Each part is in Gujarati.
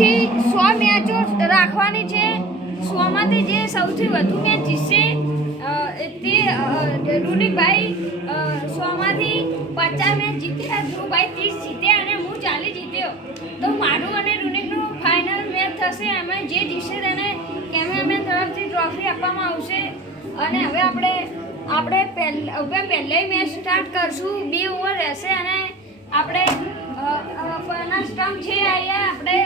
થી 100 મેચો રાખવાની છે. 100માંથી જે સૌથી વધુ મેચ જીતશે તે રૂનિકભાઈ 100માંથી 50 મેચ જીત્યા, ધ્રુવભાઈ 30 જીત્યા અને હું 40 જીત્યો. તો મારું અને રૂનિકનું ફાઇનલ મેચ થશે. એમાં જે જીતશે તેને કેમેરામેન તરફથી ટ્રોફી આપવામાં આવશે. અને હવે આપણે પહેલી મેચ સ્ટાર્ટ કરશું. 2 ઓવર રહેશે અને આપણે ફરના સ્ટમ્પ છે અહીંયા આપણે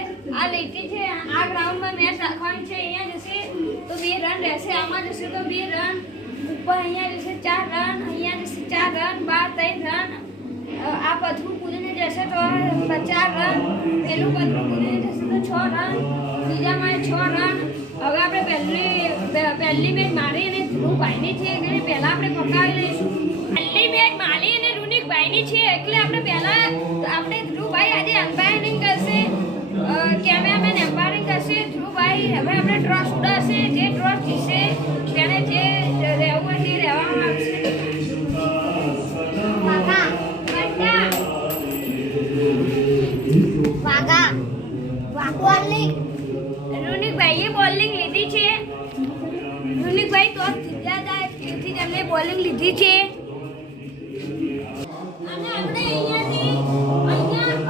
આ લીટી છે આ ગ્રાઉન્ડમાં મેચ રાખવાની છે. અહીંયા જશે તો 2 રન રહેશે, આમાં જશે તો 2 રન, ઉપર અહીંયા જશે 4 રન, અહીંયા જશે 4 રન, 3 રન. આ પથરું કૂદીને જશે તો 4 રન, પેલું પથરું કૂદીને જશે તો 6 રન, બીજામાં 6 રન. હવે આપણે પહેલી મેચ મારી અને ધ્રુવભાઈની છે એટલે પહેલાં આપણે પકાવી લઈશું. પહેલી મેચ મારી અને રૂનિકભાઈની છે એટલે આપણે ધ્રુવભાઈ આજે એમ્પાયરિંગ કરશે, કેમેરામેન એમ્પાયરિંગ કરશે. ધ્રુવભાઈ હવે આપણે ટોસ ઉડાડશે, જે ટોસ જીતશે તેને જે રહેવું હોય તે રહેવામાં આવશે. રૂનિકભાઈએ બોલિંગ લીધી છે. રૂનિકભાઈ ટોસ જીત્યા હતા તેથી તેમને બોલિંગ લીધી છે. અને આપણે અહીંયા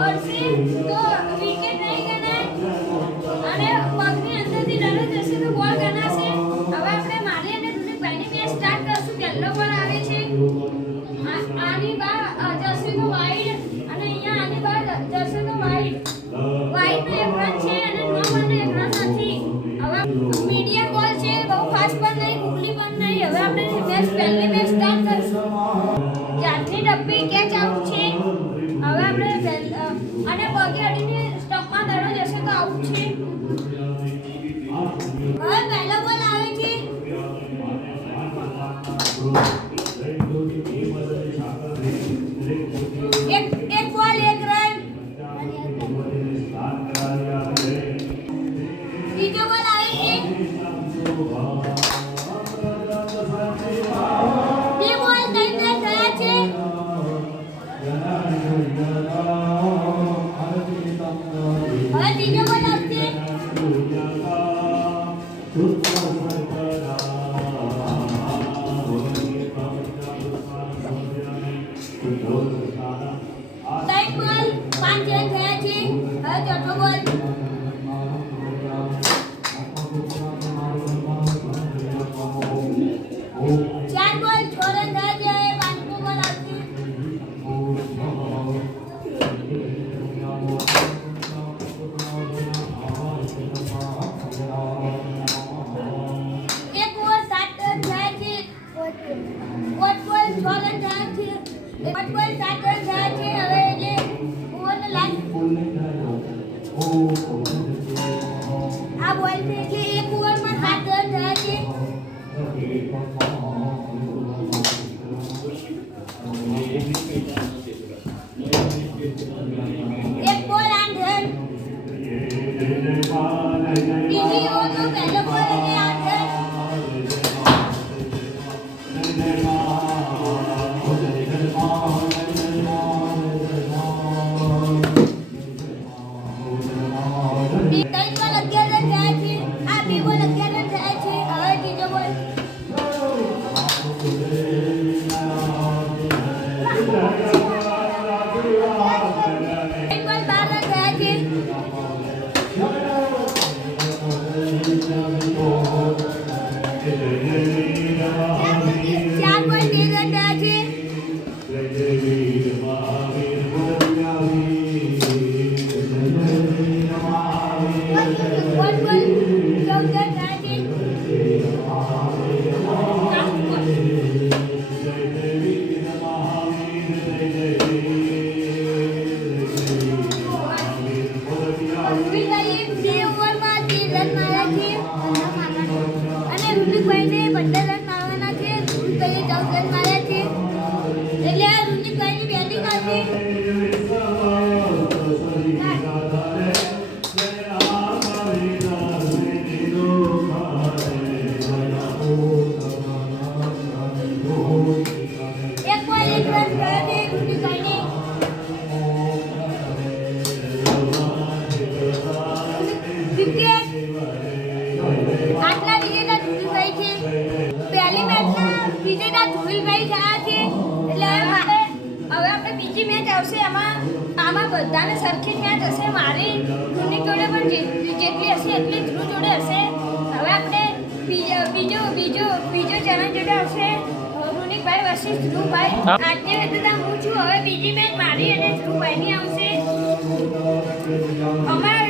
અડશે તો વિકેટ નહીં ગણાય અને પગની અંદરથી રન જશે તો બોલ ગણાશે. હવે આપણે મારી અને રૂનિકભાઈની મેચ સ્ટાર્ટ કરશું. પહેલો બોલ આવે છે, આની બહાર જશે તો વાઈડ અને અહીંયા આની બહાર જશે તો વાઈડ. વાઈડનો 1 રન છે અને નો બોલનો 1 રન નથી. હવે મીડિયમ બોલ છે, બહુ ફાસ્ટ પણ નહીં, ગુગલી પણ નહીં. હવે આપણે પહેલી મેચ સ્ટાર્ટ કરશું. ચારની ડબ્બી કેચ આઉટ છે. હવે આપણે અને પગે અડીને સ્ટમ્પમાં દડો જશે તો આઉટ છે. હવે પહેલો બોલ આવે છે, એક બોલ 1 રન. બીજો બોલ આવે છે, 2 બોલ 3 રન થયા છે. હવે ત્રીજો બોલ આવશે, આ બોલ છે એટલે 1 ઓવરમાં 7 રન થયા છે. એક બોલ 8 રન. બીજી ઓવરનો પહેલો બોલ અને 8 રન. એક બોલ 1 રન થયા છે. હશે આમાં બધાને સરખી જ મેચ હશે. મારી ધ્રુવની જોડે પણ જેટલી હશે એટલી ધ્રુવ જોડે હશે. હવે આપણે બીજો ચેનલ જોડે હશે રૂનિકભાઈ વર્સિસ ધ્રુવભાઈ. આજની મેચ હું છું. હવે બીજી મેચ મારી અને ધ્રુવભાઈની આવશે. અમારા